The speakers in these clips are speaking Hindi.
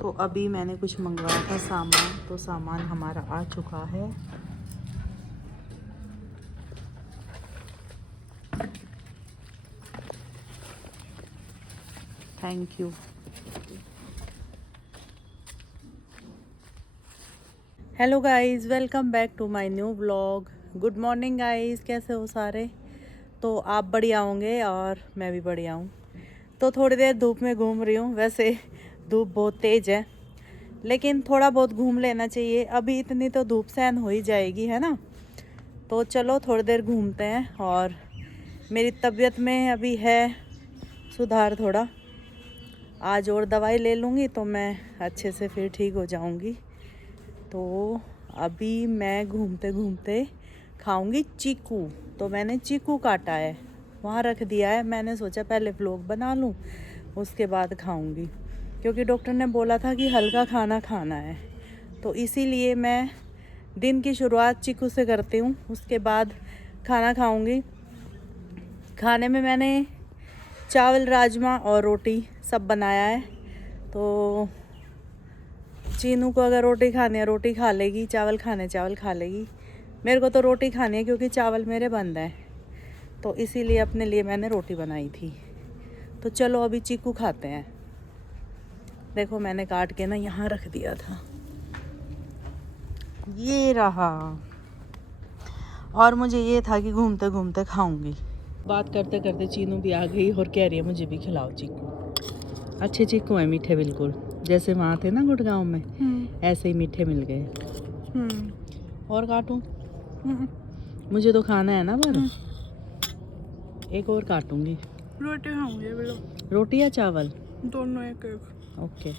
तो अभी मैंने कुछ मंगवाया था सामान, तो सामान हमारा आ चुका है। Thank you. Hello guys, welcome back to my new vlog. Good morning guys, कैसे हो सारे? तो आप बढ़िया होंगे और मैं भी बढ़िया हूँ। तो थोड़ी देर धूप में घूम रही हूँ। वैसे धूप बहुत तेज़ है, लेकिन थोड़ा बहुत घूम लेना चाहिए। अभी इतनी तो धूप सहन हो ही जाएगी, है ना? तो चलो थोड़ी देर घूमते हैं। और मेरी तबीयत में अभी है सुधार थोड़ा। आज और दवाई ले लूँगी तो मैं अच्छे से फिर ठीक हो जाऊँगी। तो अभी मैं घूमते घूमते खाऊंगी चीकू। तो मैंने चीकू काटा है, वहाँ रख दिया है। मैंने सोचा पहले व्लॉग बना लूँ, उसके बाद खाऊंगी, क्योंकि डॉक्टर ने बोला था कि हल्का खाना खाना है। तो इसीलिए मैं दिन की शुरुआत चीकू से करती हूँ, उसके बाद खाना खाऊंगी। खाने में मैंने चावल, राजमा और रोटी सब बनाया है। तो चीनू को अगर रोटी खानी है रोटी खा लेगी, चावल खाने चावल खा लेगी। मेरे को तो रोटी खानी है क्योंकि चावल मेरे बंद हैं, तो इसीलिए अपने लिए मैंने रोटी बनाई थी। तो चलो अभी चीकू खाते हैं। देखो मैंने काट के ना यहाँ रख दिया था, ये रहा। और मुझे ये था कि घूमते घूमते खाऊंगी। बात करते करते चीनू भी आ गई और कह रही है मुझे भी खिलाओ चीकू। अच्छे चीकू हैं, मीठे, बिल्कुल जैसे वहाँ थे ना गुड़गांव में, ऐसे ही मीठे मिल गए। और काटूं? मुझे तो खाना है ना, पर एक और काटूंगी। रोटी खाऊंगी। रोटी या चावल? दोनों एक एक। ओके।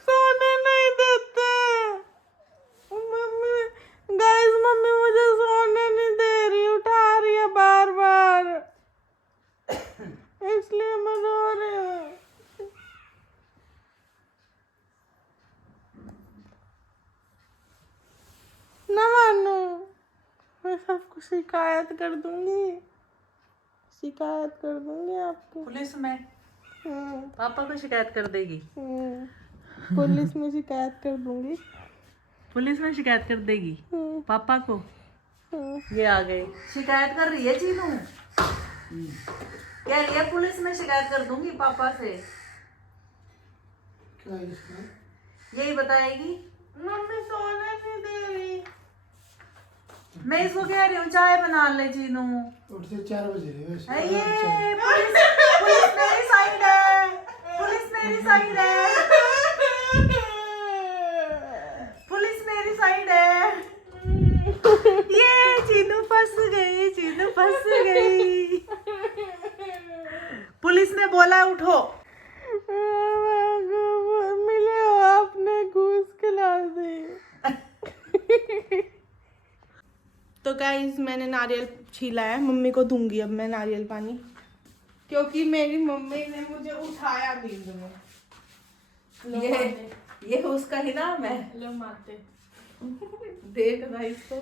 सोने नहीं देते मम्मी। गाइस, मम्मी मुझे सोने नहीं दे रही, उठा रही है बार बार, इसलिए मैं रो रही हूँ। ना मानो, मैं सबको शिकायत कर दूंगी, शिकायत कर दूंगी आपको। पुलिस में? पापा को शिकायत कर देगी? पुलिस में शिकायत कर दूंगी। पुलिस में शिकायत कर देगी पापा को? ये आ गई, शिकायत कर रही है चीनू। कह रही है पुलिस में शिकायत कर दूंगी पापा से। यही बताएगी। मम्मी सोने नहीं दे रही। मैं इसको कह रही हूँ चाय बना ले चीनू। उठते 4 बजे है ये पुलिस, पुलिस मेरी साइड है, पुलिस मेरी साइड है, पुलिस मेरी साइड है। ये चीनू फंस गई, चीनू फंस गई। पुलिस ने बोला उठो। मिले हो, आपने घूस खिला दी। तो गाइस, मैंने नारियल छीला है, मम्मी को दूंगी अब मैं नारियल पानी, क्योंकि मेरी मम्मी ने मुझे उठाया नींद में। ये उसका ही नाम है। लो माते। देखना इसको।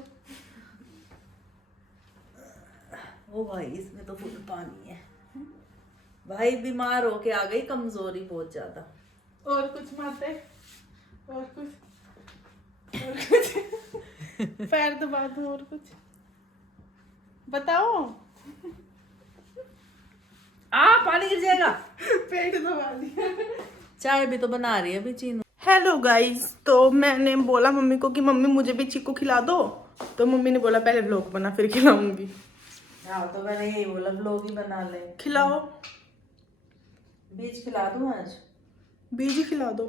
ओ भाई, इसमें तो फुल पानी है। भाई बीमार होके आ गई, कमजोरी बहुत ज्यादा। और कुछ माते, और कुछ, और कुछ। पैर दबा दूं, और कुछ बताओ। पानी गिर जाएगा। पेट दबा दिया। चाय भी तो बना रही है अभी चीनू। हेलो गाइस, तो मैंने बोला मम्मी को कि मम्मी मुझे भी चीकू खिला दो, तो मम्मी ने बोला पहले व्लॉग बना फिर खिलाऊंगी। हाँ, तो मैंने यही बोला व्लॉग ही बना ले। खिलाओ। बीज खिला दूं आज? बीज ही खिला दो।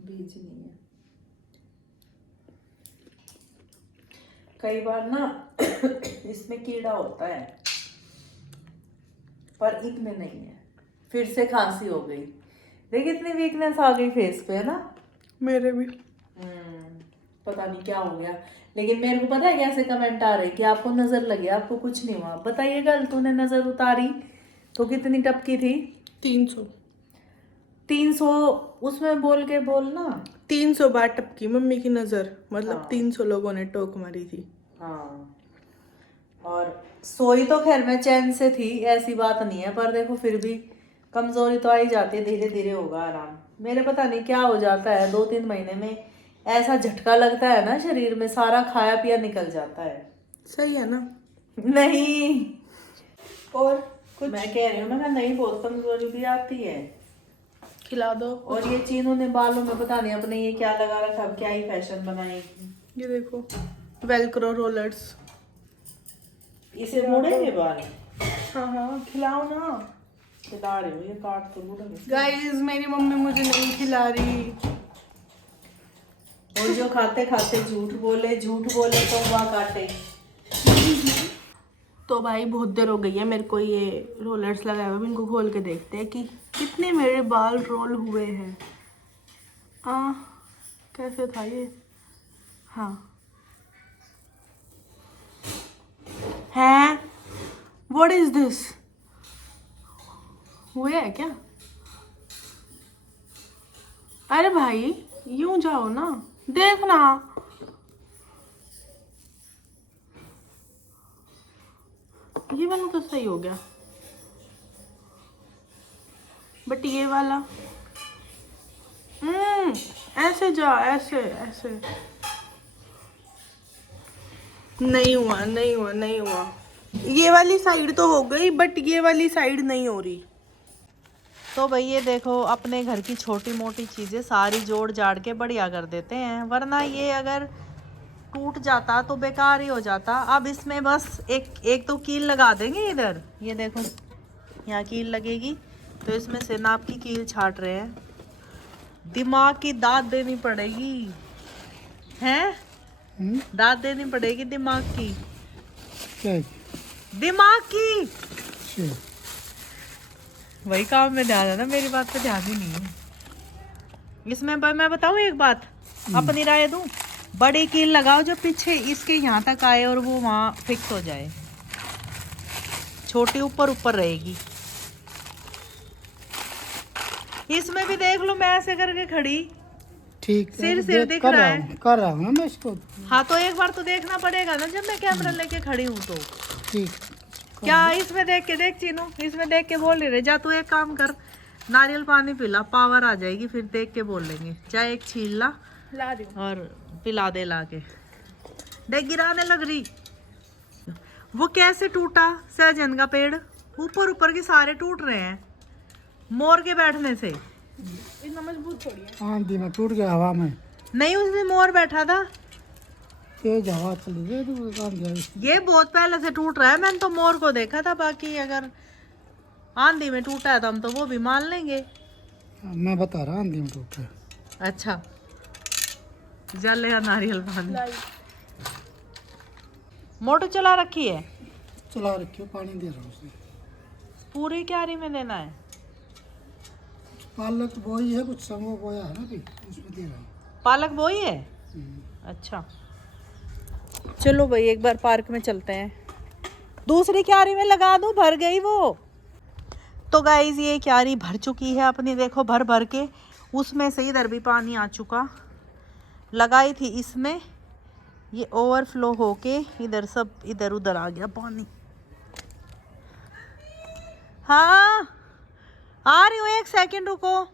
बीज नहीं है। कई बार ना इसमें कीड़ा होता है, पर इतने नहीं है। फिर से खांसी हो गई। देखिए इतनी वीकनेस आ गई फेस पे, है ना? मेरे भी। पता नहीं क्या हो गया। लेकिन मेरे को पता है कैसे कमेंट आ रहे कि आपको नजर लगे, आपको कुछ नहीं हुआ। बताइए कल तूने नजर उतारी तो कितनी टपकी थी? 300। 300 उसमें बोल के बोलना। 300 बार टपकी मम्मी की नजर, मतलब हाँ। 300 लोगों ने टोक मारी थी। हाँ, और सोई तो खैर मैं चैन से थी, ऐसी बात नहीं है, पर देखो फिर भी कमजोरी तो आ ही जाती है, धीरे धीरे होगा आराम। मेरे पता नहीं क्या हो जाता है, 2-3 महीने में ऐसा झटका लगता है ना शरीर में, सारा खाया पिया निकल जाता है। सही है ना? नहीं, और कुछ मैं कह रही हूँ ना, नहीं बहुत कमजोरी भी आती है। खिला दो। और ये चीनों ने बालों में पता नहीं अपने ये क्या लगा रखा, अब क्या ही फैशन बनाएगी। ये देखो, वेलक्रो रोलर्स। इसे मोड़ेंगे बाल? हाँ हाँ, खिलाओ ना। खिला रही हूँ, ये काट तो बूढ़ा नहीं। गाइस मेरी मम्मी मुझे नहीं खिला रही। और जो खाते खाते झूठ बोले तो वह काटे। तो भाई बहुत देर हो गई है मेरे को ये रोलर्स लगाए हुए, इनको खोल के देखते हैं कि कितने मेरे बाल रोल हुए हैं। कैसे था ये? हाँ है। What is this? हुए है क्या? अरे भाई यूं जाओ ना, देखना। ये वाला तो सही हो गया, बट ये वाला ऐसे जा, ऐसे ऐसे नहीं हुआ, नहीं हुआ, नहीं हुआ। ये वाली साइड तो हो गई, बट ये वाली साइड नहीं हो रही। तो भाई ये देखो, अपने घर की छोटी मोटी चीजें सारी जोड़ जाड़ के बढ़िया कर देते हैं, वरना ये अगर टूट जाता तो बेकार ही हो जाता। अब इसमें बस एक एक तो कील लगा देंगे इधर, ये देखो यहाँ कील लगेगी, तो इसमें से नाप की कील छाट रहे हैं। दिमाग की दाद देनी पड़ेगी, हैं? दाद देनी पड़ेगी दिमाग की। क्या? दिमाग की वही काम में ध्यान है ना, मेरी बात पे ध्यान ही नहीं है। इसमें मैं बताऊँ एक बात, अपनी राय दूं, बड़ी कील लगाओ जो पीछे इसके यहाँ तक आए और वो वहाँ फिक्स हो जाए, छोटी ऊपर ऊपर रहेगी। इसमें भी देख लो, मैं ऐसे करके खड़ी, ठीक है, सिर दिख कर रहा रहा है। हूँ, कर रहा हूँ ना मैं इसको। हाँ तो एक बार तो देखना पड़ेगा ना जब मैं कैमरा लेके खड़ी हूँ तो। ठीक। क्या इसमें देख के देख चीनू, इसमें देख के बोल रहे, जा तू एक काम कर, नारियल पानी पिला, पावर आ जाएगी, फिर देख के बोल लेंगे। जा एक छील ला ला रही हूँ। और पिला दे ला के। देख गिराने लग रही। वो कैसे टूटा सहजन का पेड़, ऊपर ऊपर के सारे टूट रहे हैं मोर के बैठने से। इतना मजबूत थोड़ी है। आंधी में टूट गया हवा में, नहीं उसमें मोर बैठा था, तेज हवा चली गई तो आंधी आई। ये बहुत पहले से टूट रहा है, मैंने तो मोर को देखा था। बाकी अगर आंधी में टूटा है तो हम तो वो भी मान लेंगे। मैं बता रहा आंधी में टूटा। अच्छा जल या नारियल पानी। लाई। मोटर चला रखी है, चला रखियो, पानी दे रहा हूँ उसमें। पूरी क्यारी में देना है। पालक बोई है, कुछ समो बोया है ना भी, उसमें दे रहा हूँ। पालक बोई है? अच्छा चलो भाई एक बार पार्क में चलते हैं, दूसरी क्यारी में लगा दूं, भर गई वो। तो गाइज ये क्यारी भर चुकी है अपनी, देखो भर भर के, उसमें से इधर भी पानी आ चुका। लगाई थी इसमें, ये ओवरफ्लो होके इधर सब इधर उधर आ गया पानी। हाँ आ रही हूँ, एक सेकंड रुको।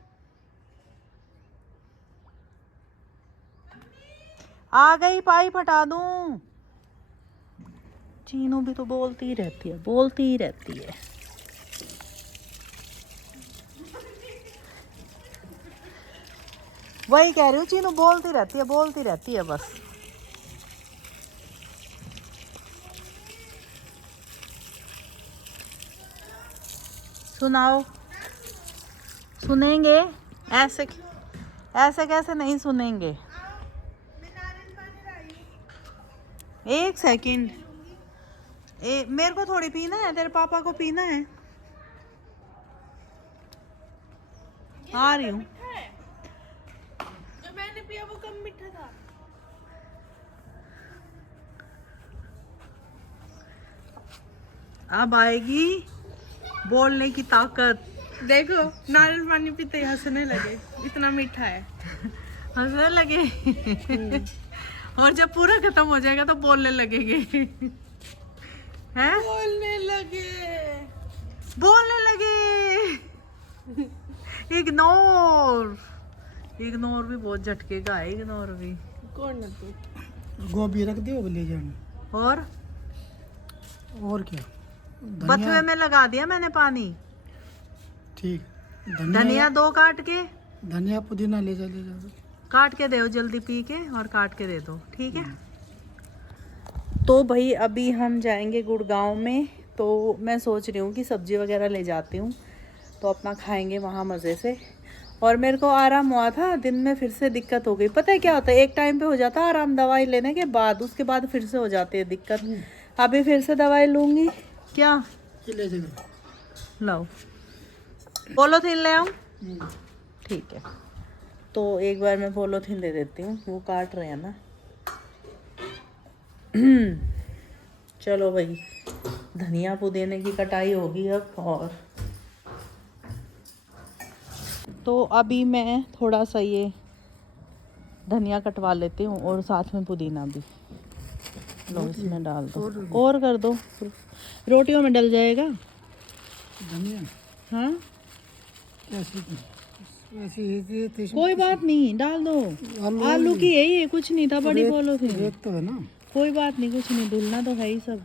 आ गई, पाइप हटा दूं। चीनू भी तो बोलती ही रहती है, बोलती ही रहती है। वही कह रही हूँ, चीनू बोलती रहती है, बोलती रहती है बस। सुनाओ, सुनेंगे? ऐसे ऐसे कैसे नहीं सुनेंगे? एक सेकंड, मेरे को थोड़ी पीना है, तेरे पापा को पीना है। आ रही हूँ। जो मैंने पिया वो कम मीठा था। अब आएगी बोलने की ताकत। देखो नारियल पानी पीते ही हंसने लगे, इतना मीठा है। हंसने लगे और जब पूरा खत्म हो जाएगा तो बोलने लगेंगे। हैं? बोलने लगे। इग्नोर भी बहुत झटकेगा है, इग्नोर भी। कौन है तू? गोभी रख दे वो ले जाना। और क्या बथुए में लगा दिया मैंने पानी। ठीक। धनिया 2 काट के, धनिया पुदीना ले जा काट के दे जल्दी, पी के और काट के दे दो, ठीक है। तो भाई अभी हम जाएंगे गुड़गांव में, तो मैं सोच रही हूँ कि सब्जी वगैरह ले जाती हूँ, तो अपना खाएंगे वहाँ मज़े से। और मेरे को आराम हुआ था, दिन में फिर से दिक्कत हो गई। पता है क्या होता है, एक टाइम पे हो जाता है आराम दवाई लेने के बाद, उसके बाद फिर से हो जाती है दिक्कत। अभी फिर से दवाई लूँगी। क्या ले जाएगा? लाओ पॉलीथीन ले आऊँ, ठीक है। तो एक बार मैं पॉलीथीन दे देती हूँ, वो काट रहे हैं ना। चलो भाई, धनिया पुदीने की कटाई होगी अब। और तो अभी मैं थोड़ा सा ये धनिया कटवा लेती हूँ और साथ में पुदीना भी। लो इसमें डाल दो और कर दो, रोटियों में डल जाएगा धनिया। हाँ ऐसे कोई बात नहीं, डाल दो। आलू की है ये, कुछ नहीं था, बड़ी पॉलीथीन। रेत तो है ना। कोई बात नहीं, कुछ नहीं, धुलना तो है ही सब।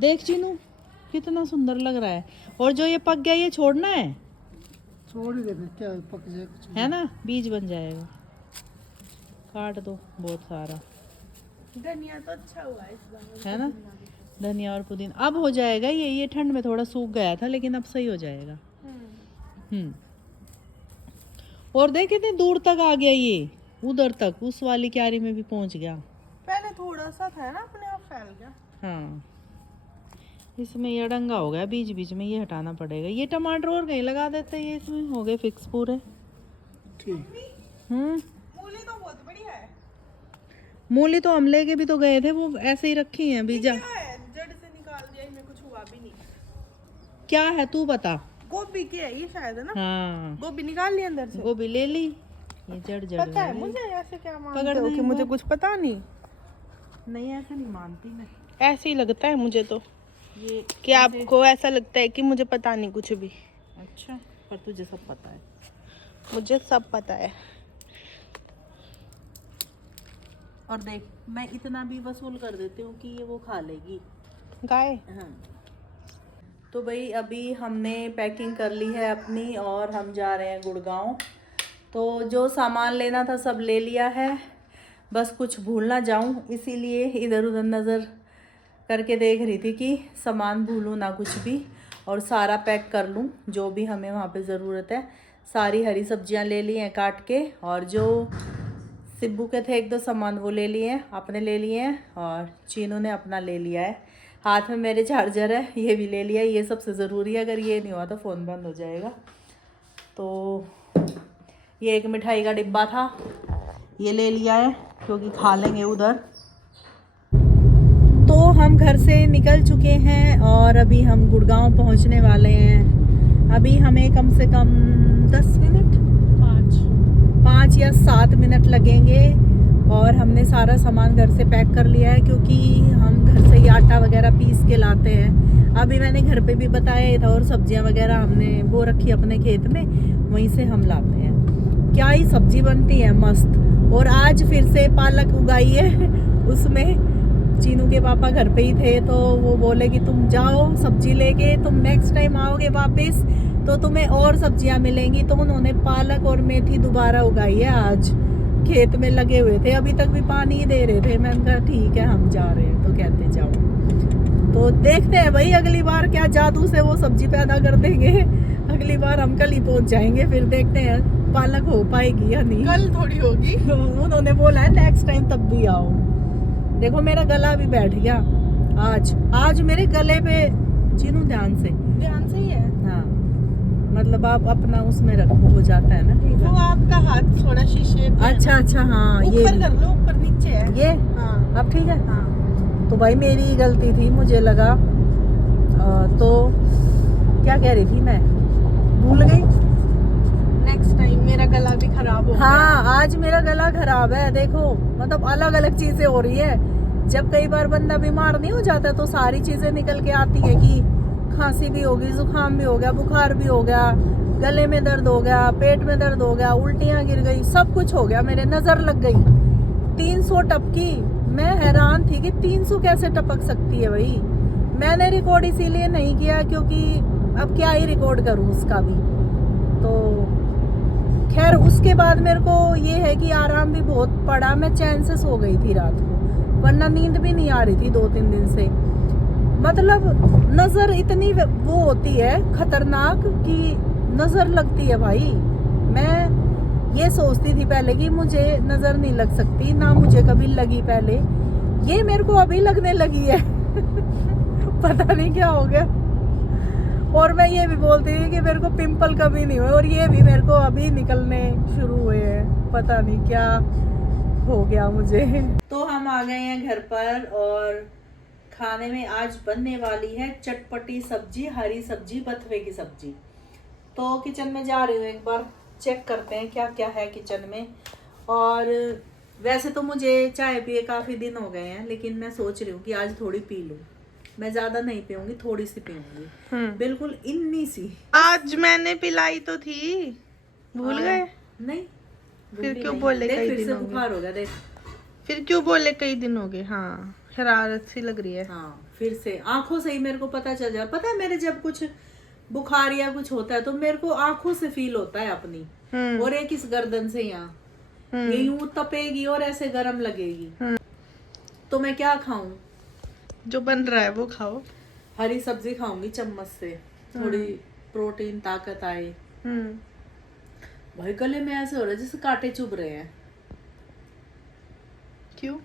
देख चीनू कितना सुंदर लग रहा है। और जो ये पक गया ये छोड़ना है, छोड़ ही दे फिर, क्या पक जाए कुछ है ना, बीज बन जाएगा। काट दो बहुत सारा, धनिया तो अच्छा हुआ इस बार, है ना। धनिया और पुदीना अब हो जाएगा ये ठंड में थोड़ा सूख गया था, लेकिन अब सही हो जाएगा। और देख कितनी दूर तक आ गया ये, उधर तक उस वाली क्यारी में भी पहुंच गया। पहले थोड़ा सा था ना, अपने आप फैल गया। हाँ, इसमें ये अड़ंगा हो गया, बीच बीच में ये हटाना पड़ेगा। ये टमाटर और कहीं लगा देते हैं, ये इसमें हो गए फिक्स पूरे। ठीक। मूली तो बहुत बढ़िया है। मूली तो हम लेके भी तो गए थे, वो ऐसे ही रखी हैं बीजा। क्या है, जड़ से निकाल दिया, इनमें कुछ हुआ भी नहीं। क्या है तू बता। गोभी की है ये शायद, है ना। हाँ, गोभी निकाल ली अंदर से। गोभी ले ली, ये जड़ पता है मुझे, ऐसे क्या मानते पकड़ हो नहीं कि मुझे कुछ पता नहीं। नहीं ऐसा नहीं मानती मैं। ऐसे ही लगता है मुझे तो, ये कि आपको ऐसा लगता है कि मुझे पता नहीं कुछ भी। अच्छा, पर तुझे सब पता है। मुझे सब पता है। और देख, मैं इतना भी वसूल कर देती हूँ कि ये वो खा लेगी गाय। हाँ। तो भाई अभी हमने पैकिंग कर ली है अपनी और हम जा रहे हैं गुड़गांव। तो जो सामान लेना था सब ले लिया है, बस कुछ भूल ना जाऊं, इसीलिए इधर उधर नज़र करके देख रही थी कि सामान भूलूं ना कुछ भी, और सारा पैक कर लूं जो भी हमें वहाँ पे ज़रूरत है। सारी हरी सब्जियां ले ली हैं काट के, और जो सिब्बू के थे 1-2 सामान वो ले लिए हैं, अपने ले लिए हैं, और चीनू ने अपना ले लिया है। हाथ में मेरे चार्जर है, ये भी ले लिया। ये सबसे ज़रूरी है, अगर ये नहीं हुआ तो फ़ोन बंद हो जाएगा। तो ये एक मिठाई का डिब्बा था, ये ले लिया है क्योंकि खा लेंगे उधर। तो हम घर से निकल चुके हैं और अभी हम गुड़गांव पहुंचने वाले हैं। अभी हमें कम से कम 10 मिनट 5 या 7 मिनट लगेंगे, और हमने सारा सामान घर से पैक कर लिया है क्योंकि हम घर से ही आटा वगैरह पीस के लाते हैं। अभी मैंने घर पे भी बताया था, और सब्जियां वगैरह हमने वो रखी अपने खेत में, वहीं से हम लाते हैं। क्या ही सब्जी बनती है मस्त। और आज फिर से पालक उगाई है, उसमें चीनू के पापा घर पे ही थे, तो वो बोले कि तुम जाओ सब्जी लेके, तुम नेक्स्ट टाइम आओगे वापस तो तुम्हें और सब्जियां मिलेंगी। तो उन्होंने पालक और मेथी दोबारा उगाई है, आज खेत में लगे हुए थे, अभी तक भी पानी ही दे रहे थे। मैंने कहा ठीक है हम जा रहे हैं, तो कहते जाओ। तो देखते हैं भाई, अगली बार क्या जादू से वो सब्जी पैदा कर देंगे। अगली बार हम कल ही पहुंच जाएंगे, फिर देखते हैं पालक हो पाएगी या नहीं। कल थोड़ी होगी। तो उन्होंने बोला है नेक्स्ट टाइम तब भी आओ। देखो मेरा गला भी बैठ गया आज मेरे गले पे। चीनू ध्यान से ही है। हाँ, मतलब आप अपना उसमें रखो, हो जाता है ना। ठीक वो है, आपका हाथ थोड़ा शीशे पे है। अच्छा हाँ, ये ऊपर कर लो, ऊपर नीचे है ये हाँ। अब ठीक है। हाँ। तो भाई मेरी गलती थी, मुझे लगा तो क्या कह रही थी मैं, भूल गई। नेक्स्ट टाइम मेरा गला भी खराब हो हाँ, आज मेरा गला खराब है, देखो मतलब अलग अलग चीजें हो रही है। जब कई बार बंदा बीमार नहीं हो जाता तो सारी चीजें निकल के आती है कि खांसी भी होगी, जुकाम भी हो गया, बुखार भी हो गया, गले में दर्द हो गया, पेट में दर्द हो गया, उल्टियां गिर गई, सब कुछ हो गया। मेरे नजर लग गई 300 टपकी। मैं हैरान थी कि 300 कैसे टपक सकती है भाई। मैंने रिकॉर्ड इसीलिए नहीं किया क्योंकि अब क्या ही रिकॉर्ड करूं उसका भी। तो खैर उसके बाद मेरे को ये है कि आराम भी बहुत पड़ा, मैं चैन से सो गई थी रात को, वरना नींद भी नहीं आ रही थी 2-3 दिन से। मतलब नजर इतनी वो होती है खतरनाक कि नजर लगती है भाई। मैं ये सोचती थी पहले कि मुझे नजर नहीं लग सकती, ना मुझे कभी लगी पहले, ये मेरे को अभी लगने लगी है पता नहीं क्या हो गया। और मैं ये भी बोलती थी कि मेरे को पिंपल कभी नहीं हुए, और ये भी मेरे को अभी निकलने शुरू हुए हैं, पता नहीं क्या हो गया मुझे। तो हम आ गए हैं घर पर और खाने में आज बनने वाली है चटपटी सब्जी, हरी सब्जी, बथुए की सब्जी। तो किचन में जा रही हूँ, एक बार चेक करते हैं क्या क्या है किचन में। और वैसे तो मुझे चाय पिए काफ़ी दिन हो गए हैं, लेकिन मैं सोच रही हूँ कि आज थोड़ी पी लूँ। मैं ज़्यादा नहीं पीऊँगी, थोड़ी सी पीऊँगी, बिल्कुल इन्नी सी। आज मैंने पिलाई तो थी, भूल गए? नहीं, फिर भूली क्यों नहीं। बोले देख कई फिर दिन से हो गए? बुखार हो गया, देख फिर क्यों बोले कई दिन हो गए? हाँ, शरारत सी लग रही है। हाँ, फिर से आंखों से ही मेरे को पता चल जाए। पता है मेरे जब कुछ बुखार या कुछ होता है तो मेरे को आंखों से फील होता है अपनी, और एक इस गर्दन से यहाँ ये यूं तपेगी और ऐसे गरम लगेगी। तो मैं क्या खाऊं? जो बन रहा है वो खाओ। हरी सब्जी खाऊंगी चम्मच से, थोड़ी प्रोटीन ताकत आए। भाई गले में ऐसे हो रहा है जैसे कांटे चुभ रहे हैं। क्यों?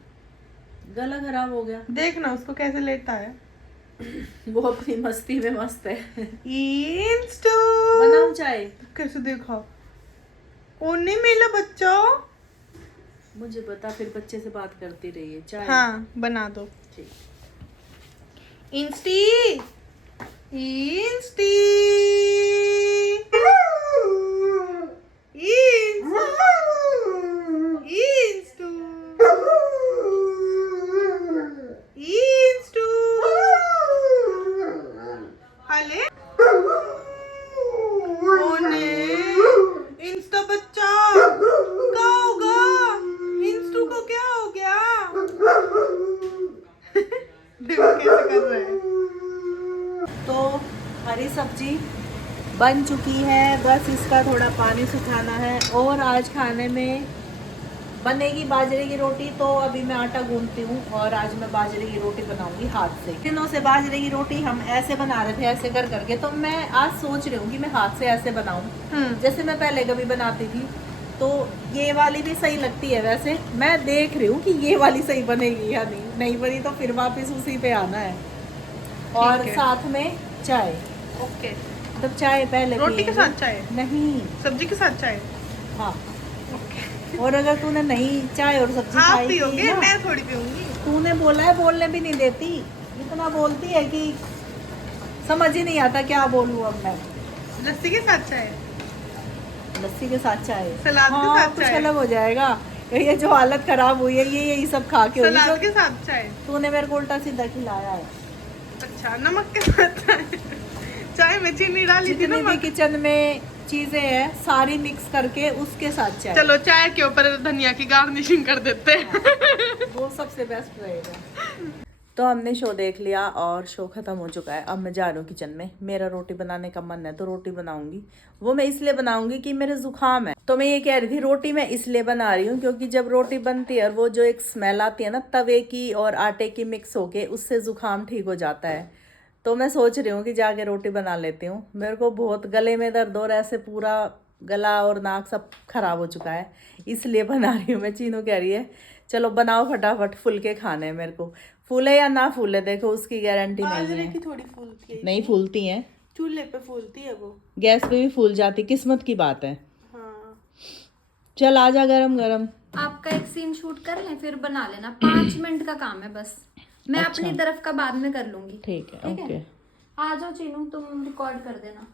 गला खराब हो गया। देखना उसको कैसे लेता है। वो अपनी मस्ती में मस्त है। इंस्टू बनाऊं चाय? कैसे देखा? ओने मेला बच्चा। मुझे बता, फिर बच्चे से बात करती रही है। चाय? हाँ, बना दो। ठीक। इंस्टी इंस्टी इंस्टू इंस्टू हले ओने इंस्टा बच्चा क्या होगा? इंस्टू को क्या हो गया? देखो कैसे कर रहे हैं। तो हरी सब्जी बन चुकी है, बस इसका थोड़ा पानी सुखाना है। और आज खाने में बनेगी बाजरे की रोटी। तो अभी मैं आटा गूंथती हूँ और आज मैं बाजरे की रोटी बनाऊंगी हाथ से। दिनों से बाजरे की रोटी हम ऐसे बना रहे थे, ऐसे कर करके, तो मैं आज सोच रही हूँ कि मैं हाथ से ऐसे बनाऊं जैसे मैं पहले कभी बनाती थी। तो ये वाली भी सही लगती है। वैसे मैं देख रही हूँ कि ये वाली सही बनेगी या नहीं बनी तो फिर वापस उसी पे आना है। और साथ में चाय। ओके। तब चाय पहले रोटी के पिएंगे। साथ चाय? नहीं, सब्जी के साथ चाय? हाँ। और अगर तूने नहीं चाय और सब्जी आप खाई थी पियोगे, ना, मैं थोड़ी पीऊंगी। तूने बोला है, बोलने भी नहीं देती, इतना बोलती है कि समझ ही नहीं आता क्या बोलूं अब मैं। लस्सी के साथ चाय? लस्सी के साथ चाय, सलाद के साथ कुछ चाय? अलग हो जाएगा। ये जो हालत खराब हुई है ये यही सब खा के हुई। सलाद जो के साथ चाय? तूने मेरे को उल्टा सीधा खिलाया है। अच्छा, नमक के साथ चाय? चाय में चीनी डाली थी जितनी भी नमक? किचन में चीजें हैं सारी मिक्स करके उसके साथ चाय। चलो चाय के ऊपर धनिया की गार्निशिंग कर देते हैं। वो सबसे बेस्ट रहेगा। तो हमने शो देख लिया और शो खत्म हो चुका है। अब मैं जा रही हूँ किचन में। मेरा रोटी बनाने का मन है तो रोटी बनाऊंगी। वो मैं इसलिए बनाऊंगी कि मेरे जुकाम है। तो मैं ये कह रही थी रोटी मैं इसलिए बना रही हूँ क्योंकि जब रोटी बनती है और वो जो एक स्मेल आती है ना तवे की और आटे की मिक्स होके, उससे जुकाम ठीक हो जाता है। तो मैं सोच रही हूँ कि जाके रोटी बना लेती हूँ। मेरे को बहुत गले में दर्द और ऐसे पूरा गला और नाक सब खराब हो चुका है, इसलिए बना रही हूँ मैं। चीनू कह रही है चलो बनाओ फटाफट, फुलके खाने हैं मेरे को। फूले या ना फूले देखो उसकी गारंटी नहीं बाजरे है। की थोड़ी फूलती है, नहीं फूलती हैं, चूल्हे पे फूलती है वो। गैस पे भी फूल जाती, किस्मत की बात है। हाँ। चल आजा गरम गरम। आपका एक सीन शूट कर लें फिर बना लेना, 5 मिनट का काम है बस। मैं अपनी तरफ का बाद में कर लूंगी। ठीक है, ओके। आ जाओ चीनू, तुम रिकॉर्ड कर देना।